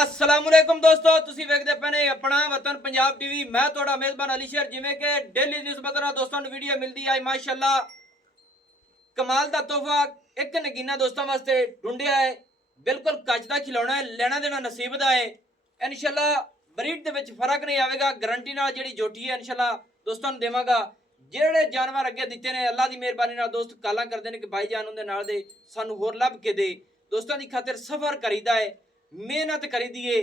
अस्सलामुअलैकुम दोस्तों, ਤੁਸੀਂ ਵੇਖਦੇ ਪਏ ਨੇ ਆਪਣਾ ਵਤਨ ਪੰਜਾਬ ਟੀਵੀ। ਮੈਂ ਤੁਹਾਡਾ ਮੇਜ਼ਬਾਨ ਅਲੀ ਸ਼ੇਰ। ਜਿਵੇਂ ਕਿ ਡੇਲੀ ਨਿਸਬਤ ਨਾਲ ਦੋਸਤਾਂ ਨੂੰ ਵੀਡੀਓ ਮਿਲਦੀ ਹੈ, ਮਾਸ਼ਾਅੱਲਾ ਕਮਾਲ ਦਾ ਤੋਹਫਾ ਇੱਕ ਨਗੀਨਾ ਦੋਸਤਾਂ ਵਾਸਤੇ ਢੂੰਡਿਆ ਹੈ। ਬਿਲਕੁਲ ਕੱਚ ਦਾ ਖਿਲੌਣਾ ਹੈ, ਲੈਣਾ ਦੇਣਾ ਨਸੀਬ ਦਾ ਹੈ। ਇਨਸ਼ਾਅੱਲਾ ਬਰੀਡ ਦੇ ਵਿੱਚ ਫਰਕ ਨਹੀਂ ਆਵੇਗਾ, ਗਾਰੰਟੀ ਨਾਲ ਜਿਹੜੀ ਜੋਟੀ ਹੈ ਇਨਸ਼ਾਅੱਲਾ ਦੋਸਤਾਂ ਨੂੰ ਦੇਵਾਂਗਾ। ਜਿਹੜੇ ਜਾਨਵਰ ਅੱਗੇ ਦਿੱਤੇ ਨੇ ਅੱਲਾ ਦੀ ਮਿਹਰਬਾਨੀ ਨਾਲ ਦੋਸਤ ਕਾਲਾਂ ਕਰਦੇ ਨੇ ਕਿ ਭਾਈ ਜਾਨ ਉਹਦੇ ਨਾਲ ਦੇ ਸਾਨੂੰ ਹੋਰ ਲੱਭ ਕੇ ਦੇ। ਦੋਸਤਾਂ ਦੀ ਖਾਤਰ ਸਫਰ ਕਰੀਦਾ ਹੈ, मेहनत करी दिए,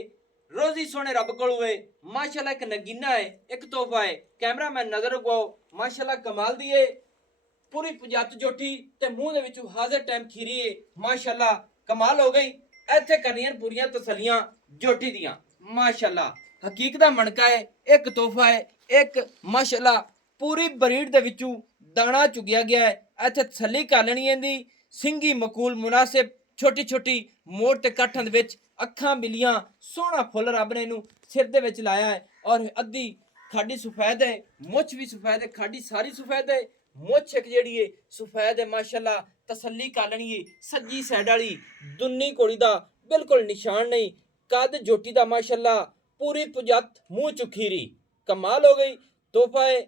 रोजी सोने रब को हुए। माशाल्लाह एक नगीना है, एक तोहफा है। कैमरा मैन नजर रखवाओ, माशाल्लाह कमाल दिए पूरी पजत जोटी ते मुंह दे विचों हाजिर टाइम खीरी है। माशाल्लाह कमाल हो गई। इत्थे करनियां पूरियां तसल्लियां जोटी दियां। माशाल्लाह हकीकत दा मणका है, एक तोहफा है, एक माशाल्लाह पूरी ब्रीड दे विचों दाना चुगिया गया है। इत्थे तसल्ली कर लेनी है दी सिंगी मकूल मुनासिब छोटी छोटी मोट ते कट्ठां दे विच ਅੱਖਾਂ ਬਿਲੀਆਂ ਸੋਹਣਾ ਫੁੱਲ ਰੱਬ ਨੇ ਇਹਨੂੰ ਸਿਰ ਦੇ ਵਿੱਚ ਲਾਇਆ ਹੈ। ਔਰ ਅੱਧੀ ਖਾਡੀ ਸਫੈਦ ਹੈ, ਮੁੱਛ ਵੀ ਸਫੈਦ ਹੈ, ਖਾਡੀ ਸਾਰੀ ਸਫੈਦ ਹੈ, ਮੁੱਛ ਇੱਕ ਜਿਹੜੀ ਹੈ ਸਫੈਦ ਹੈ। ਮਾਸ਼ਾਅੱਲਾ ਤਸੱਲੀ ਕਰ ਲੈਣੀ ਹੈ। ਸੱਜੀ ਸਾਈਡ ਵਾਲੀ ਦੁੰਨੀ ਕੋੜੀ ਦਾ ਬਿਲਕੁਲ ਨਿਸ਼ਾਨ ਨਹੀਂ। ਕੱਦ ਜੋਟੀ ਦਾ ਮਾਸ਼ਾਅੱਲਾ ਪੂਰੀ ਪੁਜੱਤ ਮੂੰਹ ਚੁਖੀਰੀ ਕਮਾਲ ਹੋ ਗਈ। ਤੋਹਫਾ ਹੈ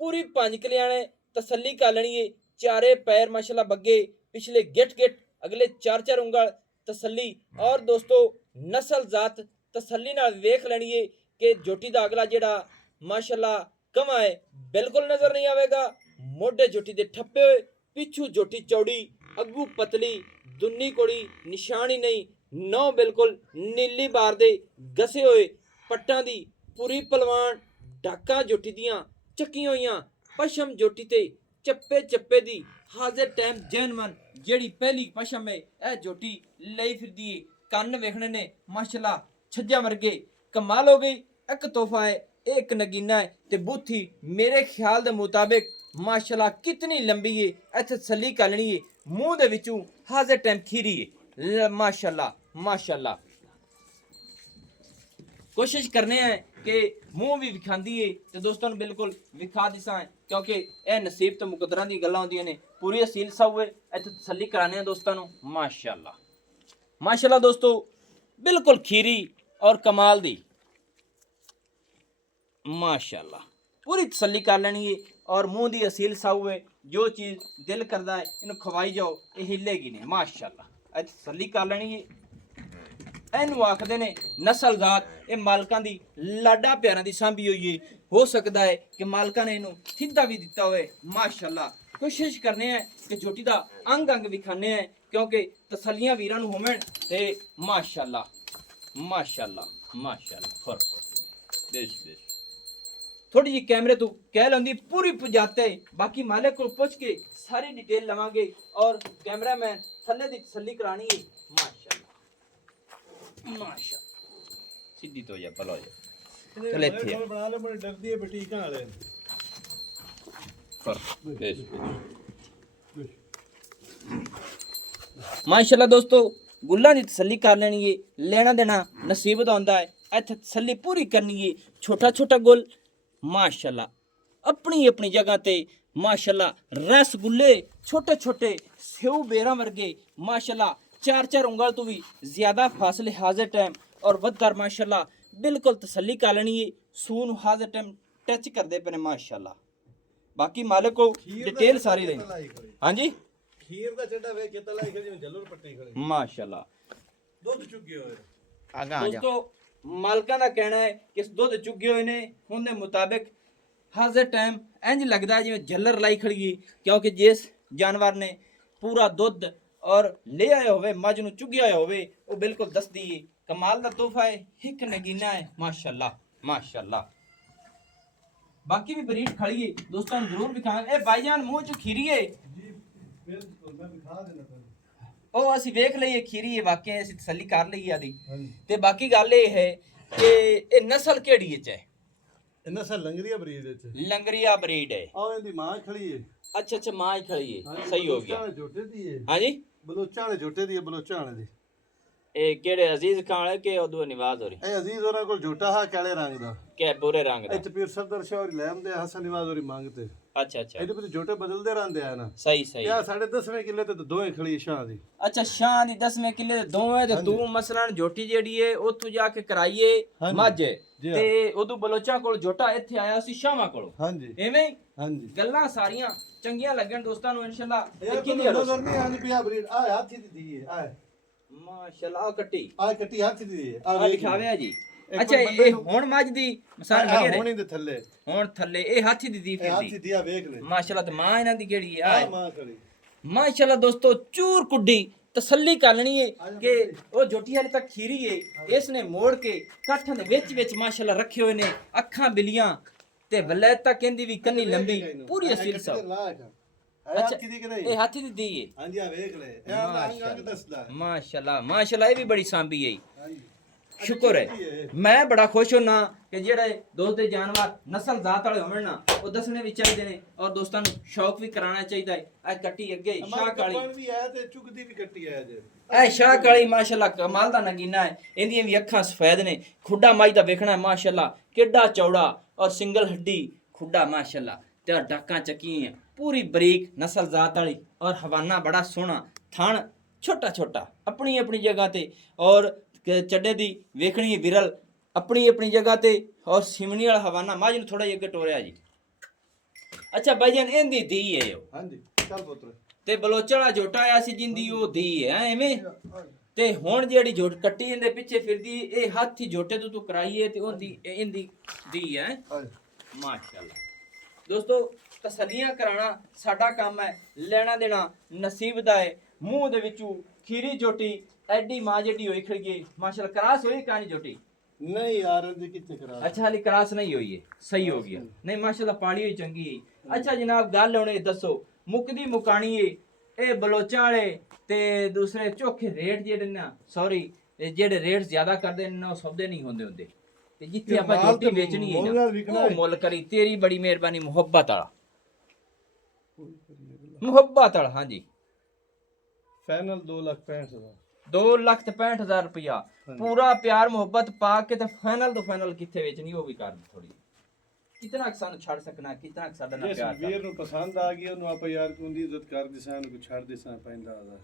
ਪੂਰੀ 5 ਕਿਲਿਆਂ ਨੇ ਤਸੱਲੀ ਕਰ ਲੈਣੀ ਹੈ। ਚਾਰੇ ਪੈਰ ਮਾਸ਼ਾਅੱਲਾ ਬੱਗੇ, ਪਿਛਲੇ ਗਿੱਟ ਗਿੱਟ, ਅਗਲੇ 4 ਉਂਗਲ तसली। और दोस्तों नस्ल जात तसली नाल वेख लेनी है कि जोटी दा अगला जेड़ा माशाल्लाह कमा है बिल्कुल नजर नहीं आवेगा। मोढे जोटी दे ठप्पे हुए, पिछू जोटी चौड़ी, अगू पतली, दुन्नी कोड़ी निशान ही नहीं। नौ बिल्कुल नीली बार दे गसे हुए पट्टां दी पूरी पलवान, डाका जोटी दियां चक्कियां होइयां, पशम जोटी ते चप्पे चप्पे दी हाजिर टाइम जैनवन ਜਿਹੜੀ ਪਹਿਲੀ ਪਸ਼ਮ ਹੈ ਇਹ ਜੋਟੀ ਲਈ ਫਿਰਦੀ ਹੈ। ਕੰਨ ਵੇਖਣੇ ਨੇ ਮਾਸ਼ਾਅੱਲਾ ਛੱਜਾ ਵਰਗੇ ਕਮਾਲ ਹੋ ਗਈ। ਇੱਕ ਤੋਹਫਾ ਹੈ, ਇੱਕ ਨਗੀਨਾ ਹੈ ਤੇ ਬੂਥੀ ਮੇਰੇ ਖਿਆਲ ਦੇ ਮੁਤਾਬਿਕ ਮਾਸ਼ਾਅੱਲਾ ਕਿਤਨੀ ਲੰਬੀ ਹੈ। ਇੱਥੇ ਤਸੱਲੀ ਕਰ ਲੈਣੀ ਹੈ। ਮੂੰਹ ਦੇ ਵਿੱਚੋਂ ਹਾਜ਼ਰ ਟਾਈਮ ਖੀਰੀ ਹੈ। ਮਾਸ਼ਾਅੱਲਾ ਮਾਸ਼ਾਅੱਲਾ कोशिश करने हैं कि मूँह भी विखाती है तो दोस्तों बिल्कुल विखा दिसा है, क्योंकि यह नसीब तो मुकदरा दी गल्लां होंदियां ने। पूरी असील सब हुए इत्थे तसल्ली कराने हैं दोस्तों नूं। माशाअल्लाह माशाअल्लाह दोस्तों बिल्कुल खीरी और कमाल दी माशाअल्लाह पूरी तसल्ली कर लेनी है। और मुँह दी असील सब हुए, जो चीज़ दिल करता है इन्हूं खवाई जाओ, ये हिलेगी नहीं। माशाअल्लाह इत्थे तसल्ली कर लेनी है। ਇਹਨੂੰ ਆਖਦੇ ਨੇ ਨਸਲ ਜ਼ਾਤ। ਇਹ ਮਾਲਕਾਂ ਦੀ ਲਾਡਾ ਪਿਆਰਾਂ ਦੀ ਸਾਂਭੀ ਹੋਈ ਹੈ। ਹੋ ਸਕਦਾ ਹੈ ਕਿ ਮਾਲਕਾਂ ਨੇ ਇਹਨੂੰ ਸਿੱਧਾ ਵੀ ਦਿੱਤਾ ਹੋਵੇ। ਮਾਸ਼ਾਅੱਲਾ ਕੋਸ਼ਿਸ਼ ਕਰਨੇ ਹੈ ਕਿ ਜੋਟੀ ਦਾ ਅੰਗ ਅੰਗ ਵਿਖਾਣੇ ਹੈ, ਕਿਉਂਕਿ ਤਸੱਲੀਆਂ ਵੀਰਾਂ ਨੂੰ ਹੋਵਣ ਤੇ ਮਾਸ਼ਾਅੱਲਾ ਮਾਸ਼ਾਅੱਲਾ ਮਾਸ਼ਾਅੱਲਾ ਫਰਕ ਦੇਸ਼ ਥੋੜੀ ਜਿਹੀ ਕੈਮਰੇ ਤੋਂ ਕਹਿ ਲੈਂਦੀ ਪੂਰੀ ਪੁਜਾਤੇ। ਬਾਕੀ ਮਾਲਕ ਕੋਲ ਪੁੱਛ ਕੇ ਸਾਰੀ ਡਿਟੇਲ ਲਵਾਂਗੇ ਔਰ ਕੈਮਰਾਮੈਨ ਥੱਲੇ ਦੀ ਤਸੱਲੀ ਕਰਾਣੀ ਹੈ। ਮਾਸ਼ਾਅੱਲਾ माशा सीधी तो जा भलो जा चल इथे बना ले। बड़ी डरदी है बेटी कहां ले माशाल्लाह दोस्तों गुल्लां दी तसल्ली कर लेनी है। लेना देना नसीब दा हुंदा है। इत्थे तसल्ली पूरी करनी है। छोटा छोटा गुल माशाल्लाह अपनी अपनी जगह ते माशाल्लाह रसगुल्ले छोटे छोटे सेव बेरा वर्गे माशाल्लाह 4 ਉਂਗਲ ਤੋਂ ਵੀ ਜ਼ਿਆਦਾ ਫਾਸਲੇ ਹਾਜ਼ਰ ਟਾਈਮ ਔਰ ਵਧਦਰ ਮਾਸ਼ਾਅੱਲਾ ਬਿਲਕੁਲ ਤਸੱਲੀ ਕਰ ਲੈਣੀ ਹੈ। ਸੂ ਨੂੰ ਹਾਜ਼ਰ ਟਾਈਮ ਟੱਚ ਕਰਦੇ ਪਏ ਨੇ ਮਾਸ਼ਾਅੱਲਾ। ਬਾਕੀ ਮਾਲਕ ਕੋ ਡਿਟੇਲ ਸਾਰੀ ਲੈਣੀ। ਹਾਂਜੀ ਖੀਰ ਦਾ ਚੱਡਾ ਵੇਖ ਕੇ ਤਲਾਈ ਖੜੀ ਜਿਵੇਂ ਜੱਲਰ ਪੱਟੀ ਖੜੀ ਮਾਸ਼ਾਅੱਲਾ ਦੁੱਧ ਚੁੱਗੇ ਹੋਏ ਆਗਾ ਆ ਜਾ। ਦੋਸਤੋ ਮਾਲਕਾਂ ਦਾ ਕਹਿਣਾ ਹੈ ਕਿ ਦੁੱਧ ਚੁੱਗੇ ਹੋਏ ਨੇ ਉਹਦੇ ਮੁਤਾਬਿਕ ਹਾਜ਼ਰ ਟਾਈਮ ਇੰਜ ਲੱਗਦਾ ਜਿਵੇਂ ਜੱਲਰ ਲਾਈ ਖੜੀ ਹੈ, ਕਿਉਂਕਿ ਜਿਸ ਜਾਨਵਰ ਨੇ ਪੂਰਾ ਦੁੱਧ और ले आए होवे मज नूं चुगिया होवे वो बिल्कुल दसदी है। कमाल दा तोहफा है, एक नगीना है माशाअल्लाह माशाअल्लाह। बाकी भी ब्रीड खड़ी है दोस्तों जरूर दिखावांगे। ए भाईजान मुंह च खीरी है जी बिल्कुल मैं दिखा देना ओ ਅਸੀਂ ਵੇਖ ਲਈਏ ਖੀਰੀ ਹੈ ਵਾਕਿਆ ਅਸੀਂ ਤਸੱਲੀ ਕਰ ਲਈ ਆਦੀ। ਤੇ ਬਾਕੀ ਗੱਲ ਇਹ ਹੈ ਕਿ ਇਹ ਨਸਲ ਕਿਹੜੀ ਹੈ? ਇਹ ਨਸਲ ਲੰਗਰੀਆ ਬਰੀਡ ਹੈ। ਲੰਗਰੀਆ ਬਰੀਡ ਹੈ। ਆ ਇਹਦੀ ਮਾਂ ਖੜੀ ਹੈ। अच्छा अच्छा मां ही खड़ी है, सही हो गया। जोटे दी है। हां जी बलोचा वाले जोटे दी है, बलोचा वाले दी ਇਹ ਕਿਹੜੇ ਅਜ਼ੀਜ਼ ਖਾਨ ਕੇ ਉਦੋਂ ਨਿਵਾਜ਼ ਹੋ ਰਹੀ ਇਹ ਅਜ਼ੀਜ਼ ਉਹਨਾਂ ਕੋਲ ਝੋਟਾ ਹਾ ਕਾਲੇ ਰੰਗ ਦਾ ਕਿ ਬੁਰੇ ਰੰਗ ਦਾ ਇੱਥੇ ਪੀਰ ਸਰਦਾਰ ਸ਼ਾਹ ਹੋਰੀ ਲੈ ਆਉਂਦੇ ਆ, ਹਸਨ ਨਿਵਾਜ਼ ਹੋਰੀ ਮੰਗਤੇ ਅੱਛਾ ਅੱਛਾ ਇਹਦੇ ਵਿੱਚ ਝੋਟੇ ਬਦਲਦੇ ਰਹਿੰਦੇ ਆ ਨਾ। ਸਹੀ ਸਹੀ ਯਾ 10.5 ਕਿੱਲੇ ਤੇ ਦੋਵੇਂ ਖੜੀ ਸ਼ਾਹ ਦੀ। ਅੱਛਾ ਸ਼ਾਹ ਦੀ 10ਵੇਂ ਕਿੱਲੇ ਦੇ ਦੋਵੇਂ ਤੇ ਤੂੰ ਮਸਲਨ ਝੋਟੀ ਜਿਹੜੀ ਏ ਉੱਥੋਂ ਜਾ ਕੇ ਕਰਾਈਏ ਮਾਝੇ ਤੇ ਉਦੋਂ ਬਲੋਚਾਂ ਕੋਲ ਝੋਟਾ ਇੱਥੇ ਆਇਆ ਸੀ ਸ਼ਾਹਾਂ ਕੋਲ। ਹਾਂਜੀ ਐਵੇਂ ਹਾਂਜੀ ਗੱਲਾਂ ਸਾਰੀਆਂ ਚੰਗੀਆਂ ਲੱਗਣ ਦੋਸਤਾਂ ਨੂੰ ਇਨਸ਼ਾਅੱਲਾ। ਇਹ ਕਿੰਨੀ ਨਜ਼ਰ ਨਹੀਂ ਆਂਦੀ ਪਿਆ ਬਰੀਡ ਆ ਹਾਥੀ ਦੀ ਦੀ ਹੈ ਆ ਮਾਸ਼ਾਅੱਲਾ ਕੱਟੀ ਆ ਕੱਟੀ ਹਾਥੀ ਦੀ ਹੈ ਆ ਲਿਖਾਵਿਆ ਜੀ। ਅੱਛਾ ਇਹ ਹੁਣ ਮੱਝ ਦੀ ਮਸਾਲ ਵਗੈਰੇ ਹੁਣ ਇਹਦੇ ਥੱਲੇ ਹੁਣ ਥੱਲੇ ਇਹ ਹਾਥੀ ਦੀ ਦੀ ਹਾਥੀ ਫਿਰਦੀ ਦੀ ਆ ਵੇਖ ਲੈ ਮਾਸ਼ਾਅੱਲਾ। ਤੇ ਮਾਂ ਇਹਨਾਂ ਦੀ ਕਿਹੜੀ ਆ ਆ ਮਾਂ ਖੜੀ ਮਾਸ਼ਾਅੱਲਾ ਦੋਸਤੋ ਚੂਰ ਕੁੱਡੀ ਤਸੱਲੀ ਕਰ ਲੈਣੀ ਏ ਕਿ ਉਹ ਜੋਟੀ ਹਾਲੇ ਤੱਕ ਖੀਰੀ ਏ। ਇਸ ਨੇ ਮੋੜ ਕੇ ਕਾਠਾਂ ਦੇ ਵਿੱਚ ਮਾਸ਼ਾਅੱਲਾ ਰੱਖੇ ਹੋਏ ਨੇ ਅੱਖਾਂ ਬਿਲੀਆਂ ਤੇ ਵਲੈਤਾ ਕਹਿੰਦੀ ਵੀ ਕੰਨੀ ਲੰਬੀ ਪੂਰੀ ਅਸੀਲ ਸਭ। ਅੱਛਾ ਇਹ ਹਾਥੀ ਦੀ ਦੀ ਏ। ਹਾਂਜੀ ਆ ਵੇਖ ਲੈ ਇਹ ਅੰਗ ਅੰਗ ਦੱਸਦਾ ਮਾਸ਼ਾਅੱਲਾ ਮਾਸ਼ਾਅੱਲਾ ਇਹ ਵੀ ਬੜੀ ਸਾਂਭੀ ਏ। ਸ਼ੁਕਰ ਹੈ ਮੈਂ ਬੜਾ ਖੁਸ਼ ਹੋਣਾ ਕਿ ਜਿਹੜੇ ਦੋਸਤ ਦੇ ਜਾਨਵਰ ਨਸਲ ਜ਼ਾਤ ਵਾਲੇ ਹੋਣ ਨਾ ਉਹ ਦੱਸਣੇ ਵੀ ਚਾਹੀਦੇ ਨੇ ਔਰ ਦੋਸਤਾਂ ਨੂੰ ਸ਼ੌਕ ਵੀ ਕਰਾਉਣਾ ਚਾਹੀਦਾ ਹੈ। ਇਹ ਕੱਟੀ ਅੱਗੇ ਸ਼ਾਹ ਕਾਲੀ ਵੀ ਹੈ ਤੇ ਚੁਗਦੀ ਵੀ ਕੱਟੀ ਹੈ ਜੇ ਇਹ ਸ਼ਾਹ ਕਾਲੀ ਮਾਸ਼ਾਅੱਲਾ ਕਮਾਲ ਦਾ ਨਗੀਨਾ ਹੈ। ਇਹਦੀਆਂ ਵੀ ਅੱਖਾਂ ਸਫੈਦ ਨੇ। ਖੁੱਡਾ ਮਾਈ ਦਾ ਵੇਖਣਾ ਹੈ ਮਾਸ਼ਾਅੱਲਾ ਕਿੱਡਾ ਚੌੜਾ ਔਰ ਸਿੰਗਲ ਹੱਡੀ ਖੁੱਡਾ ਮਾਸ਼ਾਅੱਲਾ ਤੇ ਡਾਕਾਂ ਚੱਕੀਆਂ ਪੂਰੀ ਬਰੀਕ ਨਸਲ ਜ਼ਾਤ ਵਾਲੀ ਔਰ ਹਵਾਨਾ ਬੜਾ ਸੋਹਣਾ ਥਣ ਛੋਟਾ ਛੋਟਾ ਆਪਣੀ ਆਪਣੀ ਜਗ੍ਹਾ ਤੇ ਔਰ ਚੱਡੇ ਦੀ ਵੇਖਣੀ ਵਿਰਲ ਆਪਣੀ ਆਪਣੀ ਜਗ੍ਹਾ ਤੇ ਔਰ ਸਿਮਣੀ ਵਾਲਾ ਹਵਾਨਾ ਮਾਝ ਨੂੰ ਥੋੜਾ ਜਿਹਾ ਅੱਗੇ ਟੋਰਿਆ ਜੀ। ਅੱਛਾ ਭਾਈ ਜਾਨ ਇਹਦੀ ਦੀ ਹੈ ਉਹ ਹਾਂਜੀ ਚੱਲ ਪੁੱਤਰ ਤੇ ਬਲੋਚਾ ਵਾਲਾ ਝੋਟਾ ਆਇਆ ਸੀ ਜਿੰਦੀ ਉਹ ਦੀ ਹੈ ਐਵੇਂ। ਤੇ ਹੁਣ ਜਿਹੜੀ ਝੋਟ ਕੱਟੀ ਇਹਦੇ ਪਿੱਛੇ ਫਿਰਦੀ ਇਹ ਹਾਥੀ ਝੋਟੇ ਤੋਂ ਤੂੰ ਕਰਾਈਏ ਤੇ ਉਹਦੀ ਇਹਦੀ ਦੀ ਹੈ ਮਾਸ਼ਾਅੱਲਾ। ਦੋਸਤੋ ਤਸੱਲੀਆਂ ਕਰਾਣਾ ਸਾਡਾ ਕੰਮ ਹੈ, ਲੈਣਾ ਦੇਣਾ ਨਸੀਬ ਦਾ ਹੈ। ਮੂੰਹ ਦੇ ਵਿੱਚੋਂ ਖੀਰੀ ਝੋਟੀ ਐਡੀ ਮਾਂ ਜਿਹੜੀ ਹੋਈ ਖੜੀਏ ਮਾਸ਼ਾਅੱਲਾ। ਕਰਾਸ ਹੋਈ ਕਾਨੀ ਝੋਟੀ ਨਹੀਂ ਯਾਰ ਇਹਦੀ ਕਿੱਥੇ ਕਰਾ। ਅੱਛਾ ਹਾਲੀ ਕਰਾਸ ਨਹੀਂ ਹੋਈ ਹੈ ਸਹੀ ਹੋ ਗਿਆ ਨਹੀਂ ਮਾਸ਼ਾਅੱਲਾ ਪਾਲੀ ਹੋਈ ਚੰਗੀ ਹੈ। ਅੱਛਾ ਜਨਾਬ ਗੱਲ ਹੁਣੇ ਦੱਸੋ ਮੁੱਕਦੀ ਮੁਕਾਣੀ ਏ ਇਹ ਬਲੋਚਾਂ ਵਾਲੇ ਤੇ ਦੂਸਰੇ ਚੋਖੇ ਰੇਟ ਜਿਹੜੇ ਨਾ ਸੌਰੀ ਜਿਹੜੇ ਰੇਟ ਜ਼ਿਆਦਾ ਕਰਦੇ ਨੇ ਉਹ ਸੌਦੇ ਨਹੀਂ ਹੁੰਦੇ ਤੇ ਜਿੱਥੇ ਆਪਾਂ ਝੋਟੀ ਵੇਚਣੀ ਹੈ ਨਾ ਉਹ ਮੁੱਲ ਕਰੀ। ਤੇਰੀ ਬੜੀ ਮਿਹਰਬਾਨੀ ਮੁਹੱਬਤ ਵਾਲਾ ਹਾਂਜੀ ਫਾਈਨਲ 2,65,000 2,65,000 रुपया पूरा प्यार मोहब्बत पा के ते फाइनल तो फाइनल किथे वेचनी वो भी कर थोड़ी कितना सानू छड़ सकना कितना साडा ना प्यार ਵੀਰ ਨੂੰ ਪਸੰਦ ਆ ਗਈ ਉਹਨੂੰ ਆਪਾਂ ਯਾਰ ਕੋਂਦੀ ਇੱਜ਼ਤ ਕਰ ਦਿਸਾਂ ਨੂੰ ਛੱਡ ਦਿਸਾਂ 5,000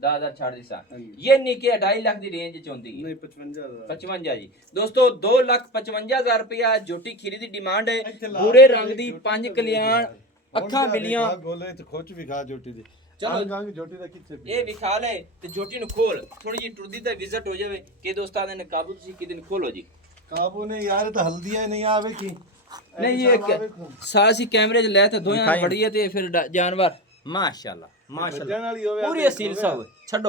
10,000 छड़ दिसा ये नहीं के 2.5 लाख दी रेंज च होंदी नहीं 55,000 55 जी दोस्तों 2,55,000 रुपया जोटी खीरी दी डिमांड है। भूरे रंग दी 5 कल्याण ਅੱਖਾਂ ਬਿਲੀਆਂ ਗੋਲੇ ਤੇ ਖੋਚ ਵੀ ਖਾ ਜੋਟੀ ਦੀ ਚਲੋ ਗੰਗ ਜੋਟੀ ਦਾ ਕਿੱਥੇ ਇਹ ਵਿਖਾ ਲੈ ਤੇ ਜੋਟੀ ਨੂੰ ਖੋਲ ਥੋੜੀ ਜੀ ਟੁਰਦੀ ਦਾ ਵਿਜ਼ਿਟ ਹੋ ਜਾਵੇ ਕਿ ਦੋਸਤਾਂ ਨੇ ਕਾਬੂ ਤੁਸੀਂ ਕਿਦਨ ਖੋਲੋ ਜੀ ਕਾਬੂ ਨੇ ਯਾਰ ਤਾਂ ਹਲਦੀਆਂ ਹੀ ਨਹੀਂ ਆਵੇ ਕੀ ਨਹੀਂ ਇਹ ਸਾਸੀ ਕੈਮਰੇ 'ਚ ਲੈ ਤੇ ਦੋਹਾਂ ਬੜੀ ਹੈ ਤੇ ਫਿਰ ਜਾਨਵਰ ਮਾਸ਼ਾਅੱਲਾ ਮਾਸ਼ਾਅੱਲਾ ਪੂਰੀ ਅਸੀਲ ਸਭ ਛੱਡੋ।